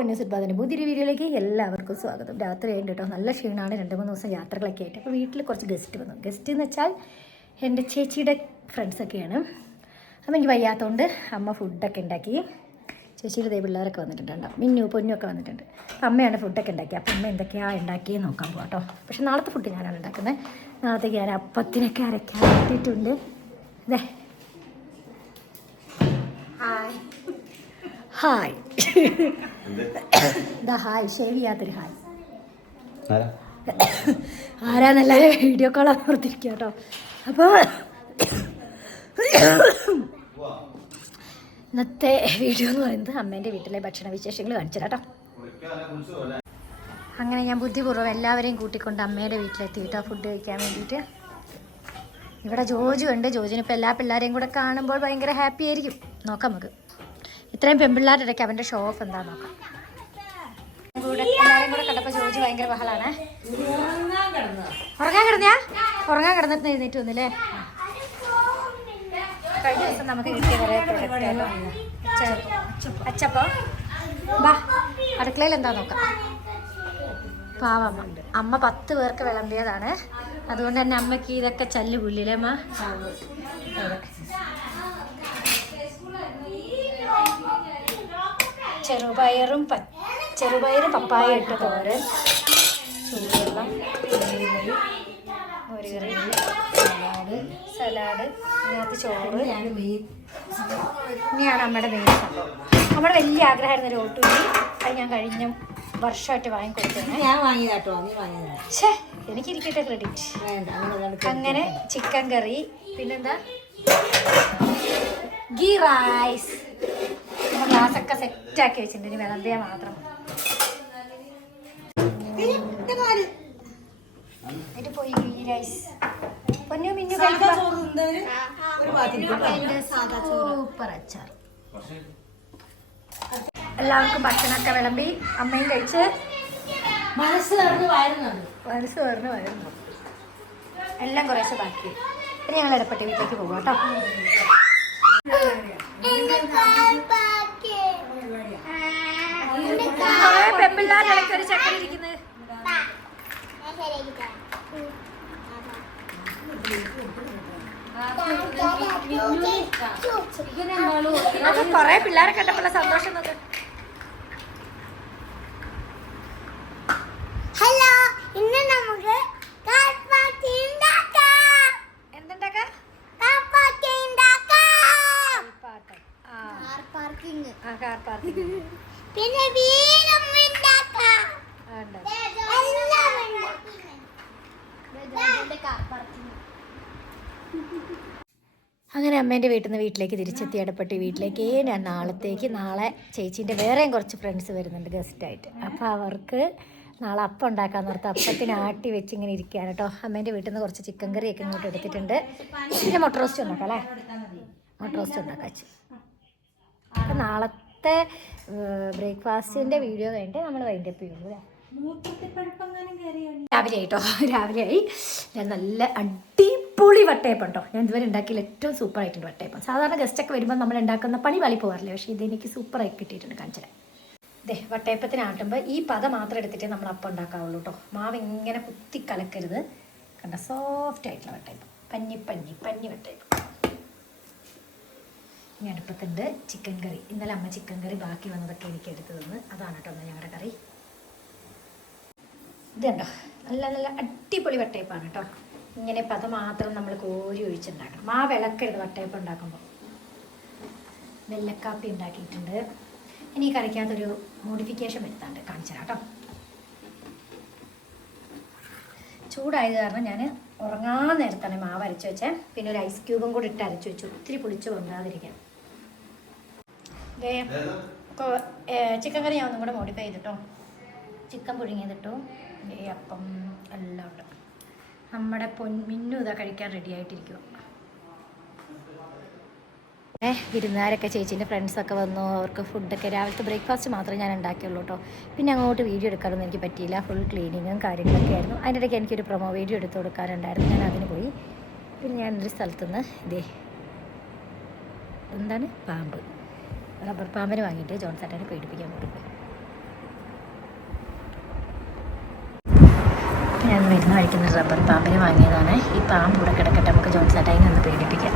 അന്വേഷിപ്പതിന് പുതിയൊരു വീഡിയോയിലേക്ക് എല്ലാവർക്കും സ്വാഗതം. രാത്രി ആയിട്ട് കേട്ടോ. നല്ല ക്ഷീണമാണ്. രണ്ട് മൂന്ന് ദിവസം യാത്രകളൊക്കെ ആയിട്ട്. അപ്പോൾ വീട്ടിൽ കുറച്ച് ഗസ്റ്റ് വന്നു. ഗസ്റ്റ് എന്ന് വെച്ചാൽ എന്റെ ചേച്ചിയുടെ ഫ്രണ്ട്സൊക്കെയാണ് അപ്പം എനിക്ക് വയ്യാത്തതുകൊണ്ട് അമ്മ ഫുഡൊക്കെ ഉണ്ടാക്കി. ചേച്ചിയുടെ ദൈവ പിള്ളേരൊക്കെ വന്നിട്ടുണ്ടോ മിന്നു പൊന്നു ഒക്കെ വന്നിട്ടുണ്ട്. അപ്പം അമ്മയാണ് ഫുഡൊക്കെ ഉണ്ടാക്കി അപ്പം അമ്മ എന്തൊക്കെയാണ് ഉണ്ടാക്കിയെന്ന് നോക്കാൻ പോകാം കേട്ടോ. പക്ഷേ നാളത്തെ ഫുഡ് ഞാനാണ് ഉണ്ടാക്കുന്നത്. നാളത്തേക്ക് ഞാൻ അപ്പത്തിനൊക്കെ അരക്കാൻ പറ്റിയിട്ടുണ്ട് അതെ ഹായ് ഇതാ ഹായ് ഷേവ് ചെയ്യാത്തൊരു ഹായ് ആരാ? നല്ല വീഡിയോ കോൾ ഓർത്തിരിക്കുക കേട്ടോ. അപ്പോൾ ഇന്നത്തെ വീഡിയോ എന്ന് പറയുന്നത് അമ്മേന്റെ വീട്ടിലെ ഭക്ഷണ വിശേഷങ്ങൾ കാണിച്ചു കേട്ടോ. അങ്ങനെ ഞാൻ ബുദ്ധിപൂർവം എല്ലാവരെയും കൂട്ടിക്കൊണ്ട് അമ്മയുടെ വീട്ടിലെത്തി കേട്ടോ ഫുഡ് കഴിക്കാൻ വേണ്ടിയിട്ട്. ഇവിടെ ജോജു ഉണ്ട്. ജോജുനിപ്പോൾ എല്ലാ പിള്ളേരെയും കൂടെ കാണുമ്പോൾ ഭയങ്കര ഹാപ്പി ആയിരിക്കും. നോക്കാം നമുക്ക്. ഇത്രയും പെമ്പിള്ളാരുടെ ഇടയ്ക്ക് അവന്റെ ഷോ ഓഫ് എന്താ നോക്കാം. ഉറങ്ങാൻ കിടന്നയാ? ഉറങ്ങാൻ കിടന്നിട്ട് എഴുന്നേറ്റ് വന്നില്ലേ? അച്ചപ്പോ? ബാ അടുക്കളയിൽ എന്താ നോക്കാം? പാവമ്മ അമ്മ പത്ത് പേർക്ക് വിളമ്പിയതാണ്. അതുകൊണ്ട് തന്നെ അമ്മയ്ക്ക് ഇതൊക്കെ ചല്ല് പുല്ലില്ലേ അമ്മ. ചെറുപയറും പ ചെറുപയർ പപ്പായ ഇട്ട തോരൻ. ചൂടുവെള്ളം ഒരു മോരുകറി സലാഡ് സലാഡ് ഇതിനകത്ത് ചോറ്. ഇനിയാണ് നമ്മുടെ മെയിൻ സംഭവം. നമ്മുടെ വലിയ ആഗ്രഹമായിരുന്നു ഒരു ഓട്ടുകൂടി അത് ഞാൻ കഴിഞ്ഞ വർഷമായിട്ട് വാങ്ങിക്കൊടുത്തേ ഞാൻ വാങ്ങിയതാട്ടോ നീ വാങ്ങിയതാ. എനിക്ക് എനിക്കിരിക്കട്ടെ ക്രെഡിറ്റ് അങ്ങനെ ചിക്കൻ കറി പിന്നെന്താ? ഗീ റൈസ് നമ്മുടെ സെറ്റാക്കി ഒക്കെ സെറ്റ് ആക്കി വെച്ചിട്ടുണ്ട്. ഇനി വിളമ്പിയാൽ മാത്രം. ഇത് പോയി ഗീ റൈസ് പൊന്നു മിന്നു സൂപ്പർ അച്ചാർ എല്ലാവർക്കും ഭക്ഷണമൊക്കെ വിളമ്പി അമ്മയും കഴിച്ച് മനസ്സ് വായിരുന്നുണ്ട് മനസ്സ് പറഞ്ഞു വരുന്നു. എല്ലാം കുറേശ്ശെ ബാക്കി. പിന്നെ ഞങ്ങൾ ഇടപെട്ട വീട്ടിലേക്ക് പോകും കേട്ടോ. കുറേ പെമ്പിള്ളാരുടെ ഇടയ്ക്ക് ഒരു ചക്കര ഇരിക്കുന്നത് കൊറേ പിള്ളേരെ കണ്ടപ്പോഴുള്ള സന്തോഷം നോക്ക് ഹലോ ഇന്ന് നമുക്ക് കാർ പാർട്ടി ഉണ്ടാക്കാം എന്തുണ്ടാക്കാ കാർ പാർട്ടി ഉണ്ടാക്കാം പാട്ടം ആ കാർ പാർക്കിംഗ് ആ കാർ പാർക്കിംഗ് പിന്നെ വീടും ഉണ്ടാക്കാം ആ, ഉണ്ട്. എല്ലാം ഉണ്ടാക്കാം കാർ പാർക്കിംഗ് അങ്ങനെ അമ്മേന്റെ വീട്ടിൽ നിന്ന് വീട്ടിലേക്ക് തിരിച്ചെത്തി. ഇടപെട്ട് വീട്ടിലേക്ക്. ഞാൻ നാളത്തേക്ക് നാളെ ചേച്ചീന്റെ വേറെയും കുറച്ച് ഫ്രണ്ട്സ് വരുന്നുണ്ട് ഗസ്റ്റായിട്ട് അപ്പോൾ അവർക്ക് നാളെ അപ്പം ഉണ്ടാക്കാൻ നിർത്തും അപ്പത്തിന് ആട്ടി വെച്ച് ഇങ്ങനെ ഇരിക്കുകയാണ് കേട്ടോ. അമ്മേന്റെ വീട്ടിൽ നിന്ന് കുറച്ച് ചിക്കൻ കറിയൊക്കെ ഇങ്ങോട്ട് എടുത്തിട്ടുണ്ട്. പിന്നെ മുട്ട റോസ്റ്റ് ഉണ്ടാക്കാം അല്ലേ? മുട്ട റോസ്റ്റ് അപ്പം നാളത്തെ ബ്രേക്ക്ഫാസ്റ്റിന്റെ വീഡിയോ കഴിഞ്ഞിട്ട് നമ്മൾ വൈൻഡ് അപ്പ് ചെയ്യുള്ളൂ അല്ലേ? രാവിലെ ആയിട്ടോ? രാവിലെ ആയി ഞാൻ നല്ല അടിപൊളി വട്ടയപ്പം കേട്ടോ ഞാൻ ഇതുവരെ ഉണ്ടാക്കിയതിൽ ഏറ്റവും സൂപ്പർ ആയിട്ടുണ്ട് വട്ടയപ്പം. സാധാരണ ഗസ്റ്റൊക്കെ വരുമ്പോൾ നമ്മൾ ഉണ്ടാക്കുന്ന പണി പാളി പോകാറില്ല? പക്ഷേ ഇതെനിക്ക് സൂപ്പറായി കിട്ടിയിട്ടുണ്ട് കാണിച്ചത്. ദേ വട്ടയപ്പത്തിന് ആട്ടുമ്പോൾ ഈ പത മാത്രം എടുത്തിട്ടേ നമ്മൾ അപ്പം ഉണ്ടാക്കാവുള്ളൂ കേട്ടോ മാവ് ഇങ്ങനെ കുത്തി കലക്കരുത്. കണ്ട സോഫ്റ്റ് ആയിട്ടുള്ള വട്ടയപ്പം. പഞ്ഞി പഞ്ഞി പഞ്ഞി വട്ടയപ്പം. ഇനി അടുപ്പത്തുണ്ട് ചിക്കൻ കറി. ഇന്നലെ അമ്മ ചിക്കൻ കറി ബാക്കി വന്നതൊക്കെ എനിക്ക് എടുത്തു അതാണ് കേട്ടോ ഞങ്ങളുടെ കറി. ഇത് കണ്ടോ നല്ല നല്ല അടിപൊളി വട്ടയപ്പാണ് കേട്ടോ. ഇങ്ങനെ പത മാത്രം നമ്മൾ കോരി ഒഴിച്ചുണ്ടാക്കണം. ആ വിളക്കരുത് വട്ടയപ്പം ഉണ്ടാക്കുമ്പോൾ വെള്ളക്കാപ്പി ഉണ്ടാക്കിയിട്ടുണ്ട്. ഇനി കറിക്കകത്തൊരു മോഡിഫിക്കേഷൻ വരുത്താണ്ട് കാണിച്ചു കേട്ടോ. ചൂടായത് കാരണം ഞാൻ ഉറങ്ങാൻ നേരത്താണ് മാവ് അരച്ച് വെച്ചേ. പിന്നെ ഒരു ഐസ് ക്യൂബും കൂടി ഇട്ട് അരച്ച് വെച്ചു. ഒത്തിരി പുളിച്ചു കൊണ്ടാതിരിക്കാൻ ചിക്കൻ കറി ഞാൻ ഒന്നും കൂടെ മോഡിഫൈ ചെയ്തിട്ടോ. ചിക്കൻ പുഴുങ്ങിയതിട്ടു ഈ അപ്പം എല്ലാം ഉണ്ട്. നമ്മുടെ പൊൻ മിന്നു ഇതാ കഴിക്കാൻ റെഡി ആയിട്ടിരിക്കും ഏ വിരുന്നുകാരൊക്കെ ചേച്ചീന്റെ ഫ്രണ്ട്സൊക്കെ വന്നു അവർക്ക് ഫുഡൊക്കെ രാവിലത്തെ ബ്രേക്ക്ഫാസ്റ്റ് മാത്രമേ ഞാൻ ഉണ്ടാക്കിയുള്ളൂ കേട്ടോ. പിന്നെ അങ്ങോട്ട് വീഡിയോ എടുക്കാനൊന്നും എനിക്ക് പറ്റിയില്ല. ഫുൾ ക്ലീനിങ്ങും കാര്യങ്ങളൊക്കെ ആയിരുന്നു. അതിന്റെ ഇടയ്ക്ക് എനിക്കൊരു പ്രൊമോ വീഡിയോ എടുത്ത് കൊടുക്കാറുണ്ടായിരുന്നു ഞാൻ അതിന് പോയി. പിന്നെ ഞാൻ ഒരു സ്ഥലത്തുനിന്ന് ഇതേ എന്താണ്? പാമ്പ്. റബ്ബർ പാമ്പിന് വാങ്ങിയിട്ട് ജോൺ സട്ടനെ പേടിപ്പിക്കാൻ കൊടുക്കും ഞാൻ വരുന്ന വഴിക്കുന്ന റബ്ബർ പാമ്പിനെ വാങ്ങിയതാണ്. ഈ പാമ്പ് ഇവിടെ കിടക്കട്ടെ നമുക്ക് ജോൺസേട്ടായിനെ ഒന്ന് പേടിപ്പിക്കാം.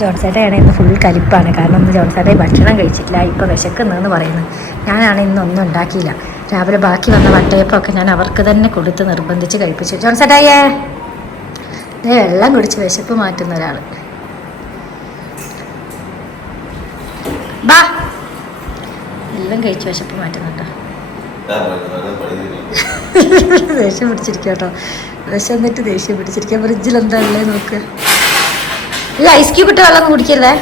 ജോൺസേട്ടയാണ് ഇന്ന് ഫുൾ കലിപ്പാണ്. കാരണം ഇന്ന് ജോൺസേട്ടായി ഭക്ഷണം കഴിച്ചിട്ടില്ല ഇപ്പോൾ വിശക്കുന്നതെന്ന് പറയുന്നു. ഞാനാണ് ഇന്നൊന്നും ഉണ്ടാക്കിയില്ല. രാവിലെ ബാക്കി വന്ന വട്ടയപ്പമൊക്കെ ഞാൻ അവർക്ക് തന്നെ കൊടുത്ത് നിർബന്ധിച്ച് കഴിപ്പിച്ചു. ജോൺസേട്ടായേ വെള്ളം കുടിച്ച് വിശപ്പ് മാറ്റുന്ന ഒരാൾ എല്ലാം കഴിച്ച് വിശപ്പ് മാറ്റുന്നുണ്ടോ. ദേഷ്യം പിടിച്ചിരിക്കുക കേട്ടോ. എന്നിട്ട് ദേഷ്യം പിടിച്ചിരിക്കുക. ഫ്രിഡ്ജിൽ എന്താ ഉള്ളത് നോക്ക്. ഇല്ല ഐസ് ക്യൂബ് ഇട്ട് വെള്ളം കുടിക്കരുതേ.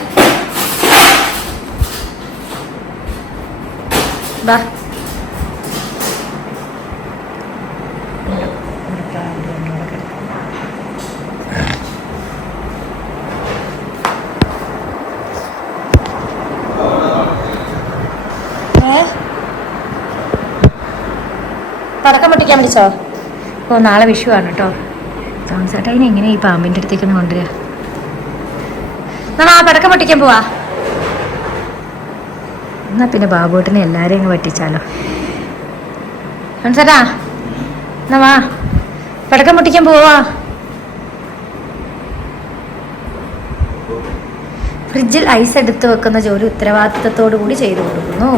ബാ. പടക്കം പൊട്ടിക്കാൻ വിളിച്ചോ? ഓ നാളെ വിഷു ആണ് കേട്ടോ ഇനി എങ്ങനെ ഈ പാമ്പിന്റെ അടുത്തേക്ക് ഒന്ന് കൊണ്ടുവരിക? നമ്മൾ ആ പടക്കം പൊട്ടിക്കാൻ പോവാ. എന്നാ പിന്നെ ബാബുട്ടിനെ എല്ലാവരെയും അങ്ങ് പറ്റിച്ചാലോ? മനസ്സേട്ടാ എന്നാ വാ. പടക്കം പൊട്ടിക്കാൻ പോവാ. ഫ്രിഡ്ജിൽ ഐസ് എടുത്തു വെക്കുന്ന ജോലി ഉത്തരവാദിത്തത്തോടു കൂടി ചെയ്തു കൊടുക്കുന്നു.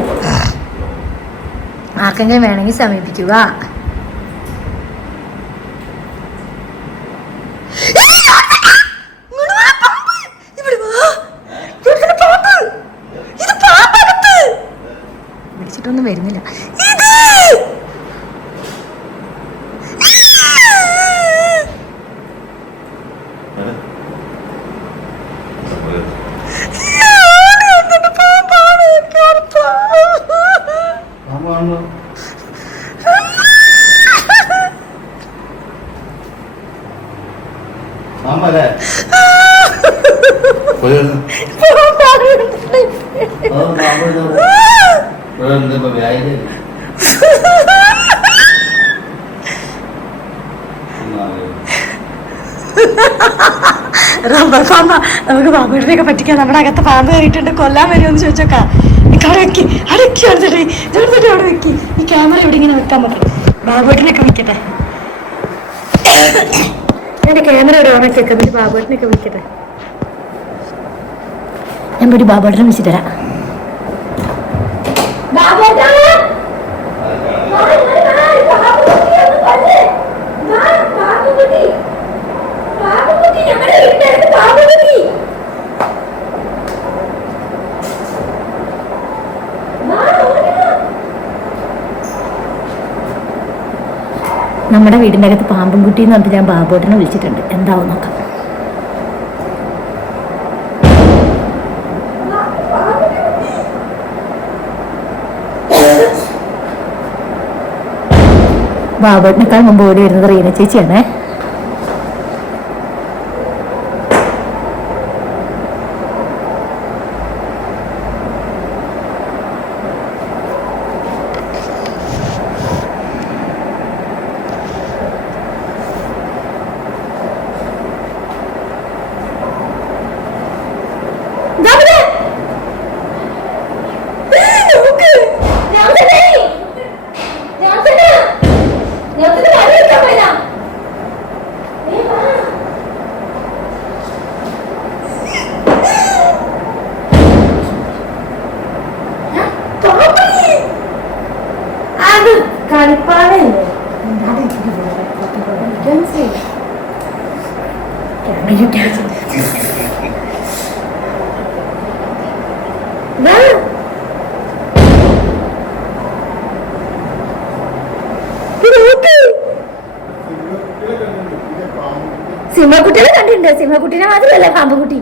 ആർക്കെങ്കിലും വേണമെങ്കിൽ സമീപിക്കുക. റബ്ബർ പാമ്പ നമുക്ക് പാമ്പുകളിനെയൊക്കെ പറ്റിക്കാൻ നമ്മുടെ അകത്ത് പാമ്പ് കയറിയിട്ടുണ്ട്. കൊല്ലാൻ വരുമെന്ന് ചോദിച്ചോക്കാം. അവിടെ വെക്കി അവിടെ വെക്കി അടുത്തിട്ട് ഇതെടുത്തിട്ട് അവിടെ വെക്കി. ഈ ക്യാമറ ഇവിടെ ഇങ്ങനെ വെക്കാൻ പറ്റും ബാബുട്ടിനൊക്കെ വിൽക്കട്ടെ എന്റെ ക്യാമറ ഒരു ഓണൊക്കെ വെക്കുന്നുണ്ട് ബാബുട്ടിനൊക്കെ വിളിക്കട്ടെ. ഞാൻ പോയി ബാബേട്ടനെ വിളിച്ചു തരാം നമ്മുടെ വീടിന്റെ അകത്ത് പാമ്പും കുട്ടി എന്ന് പറഞ്ഞിട്ട് ഞാൻ ബാബോട്ടിനെ വിളിച്ചിട്ടുണ്ട് എന്താവും നോക്കാം ബാബുട്ടിനേക്കാൾ മുമ്പ് ഓടി വരുന്നത് റീന ചേച്ചിയാണേ അത് കളിപ്പാടല്ലേ സിംഹക്കുട്ടിനെ കണ്ടിട്ടുണ്ട്. സിംഹക്കുട്ടിനെ മാത്രമല്ല പാമ്പുകുട്ടി.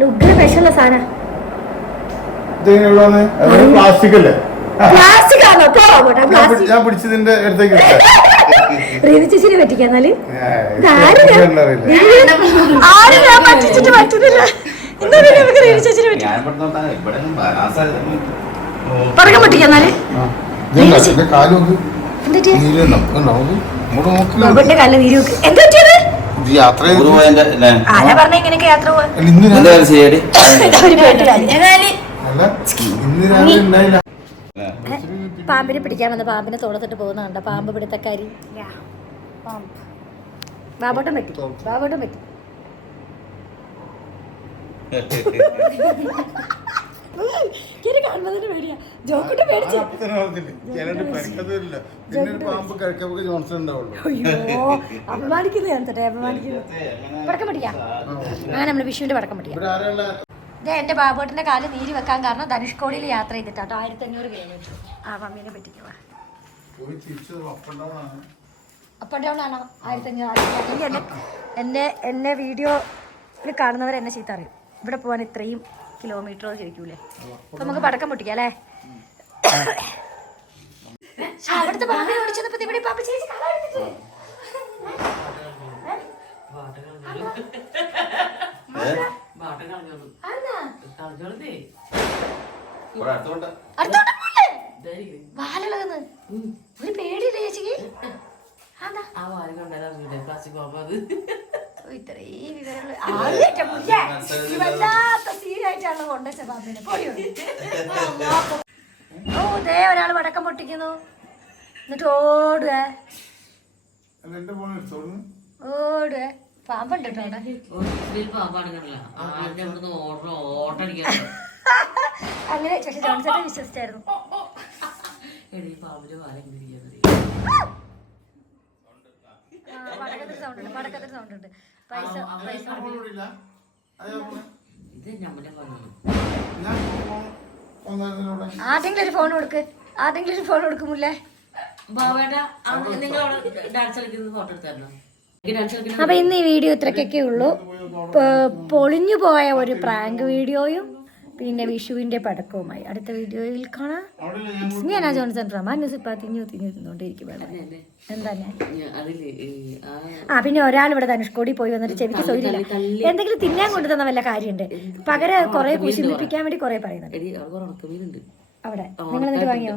ലുഗ്ഗിന് വിഷമുള്ള സാധന. പ്ലാസ്റ്റിക് അല്ലേ പ്ലാസ്റ്റിക് ആണോ പോട്ടെ ഞാൻ പിടി- പ്ലാസ്റ്റിക്. ഞാൻ പിടിച്ചതിന്റെ അടുത്തേക്ക് ഇട്ടേ. റീതി ചേച്ചിനെ പറ്റിക്കാന്നാൽ ഏ, ഇതാരും ഞാൻ- അറിയില്ല. ആരും ഞാൻ പറ്റിച്ചിട്ട് പറ്റുന്നില്ല. എന്താ നമുക്ക് റീതി ചേച്ചിനെ പറ്റി കാൽ? നോക്ക്. യാത്ര ഞാൻ പറഞ്ഞ ഇങ്ങനെയൊക്കെ ഇന്ന് രാവിലെ- എന്നാൽ അല്ല, ഇന്ന് രാവിലെ ഉണ്ടായില്ല. പാമ്പിനെ പിടിക്കാൻ വന്ന പാമ്പിനെ തോളത്തിട്ട് പോകുന്ന കണ്ട? പാമ്പ് പിടുത്തക്കാരി പാമ്പ്. ബാബോട്ടം പറ്റി. ബാബോട്ടം പറ്റി. എനിക്ക് കാണുന്നതിന് പേടിയാ. ജോക്കുട്ടി പേടിച്ചു. അയ്യോ ഞാൻ തട്ടെ പടക്കം അങ്ങനെ നമ്മൾ വിഷുവിന്റെ പടക്കം ഇത് എന്റെ ബാബോട്ടിന്റെ കാൽ നീര് വെക്കാൻ കാരണം ധനുഷ്കോടിയിൽ യാത്ര ചെയ്തിട്ടാട്ടോ ആയിരത്തി അഞ്ഞൂറ് കിലോമീറ്റർ ആ മമ്മീനെ പറ്റിക്കുവാ അപ്പ് ഡൗൺ ആണോ. ആയിരത്തി അഞ്ഞൂറ് എന്നെ എന്നെ എന്നെ വീഡിയോയിൽ കാണുന്നവർ എന്നെ ചീത്ത അറിയും. ഇവിടെ പോകാൻ ഇത്രയും കിലോമീറ്ററോ ചോദിക്കൂലേ അപ്പൊ നമുക്ക് പടക്കം പൊട്ടിക്കാം അല്ലേ? അവിടുത്തെ പാമ്പിനെ ഓടിച്ചപ്പോ ഇവിടെ പാപ്പ ചേച്ചി കാണാൻ എടുത്തിട്ട്. ഓ ദേ ഒരാൾ വടക്കം പൊട്ടിക്കുന്നു. എന്നിട്ട് ഓടുക ഓടുക പാമ്പുണ്ട് അങ്ങനെ പക്ഷെ ജോൺസേട്ടൻ വിശ്വസിച്ചായിരുന്നു. ആ, പടക്കത്തിന് സൗണ്ട് ഉണ്ട് പടക്കത്തിന് സൗണ്ട് ഉണ്ട്. പൈസ പൈസ ആരെങ്കിലും ഒരു ഫോൺ കൊടുക്ക്. ആരെങ്കിലും ഒരു ഫോൺ കൊടുക്കുമില്ലേ അപ്പൊ ഇന്ന് ഈ വീഡിയോ ഇത്രക്കൊക്കെ ഉള്ളൂ. പൊളിഞ്ഞു പോയ ഒരു പ്രാങ്ക് വീഡിയോയും പിന്നെ വിഷുവിന്റെ പടക്കവുമായി. അടുത്ത വീഡിയോയിൽ കാണാം. ഞാൻ ജോൺസൺ പ്രമാ ന്യൂസ് ഇപ്പൊ തിഞ്ഞു തിഞ്ഞു തിന്നോണ്ടിരിക്കും എന്താ ആ. പിന്നെ ഒരാൾ ഇവിടെ ധനുഷ്കോടി പോയി വന്നിട്ട് ചെവിക്ക് സൗകര്യമില്ല. എന്തെങ്കിലും തിന്നാൻ കൊണ്ടു തന്ന വല്ല കാര്യമുണ്ട്. പകരം കുറെ കുശിപ്പിക്കാൻ വേണ്ടി കുറെ പറയുന്നുണ്ട്. അവിടെ നിങ്ങൾ എന്നിട്ട് വാങ്ങിയോ?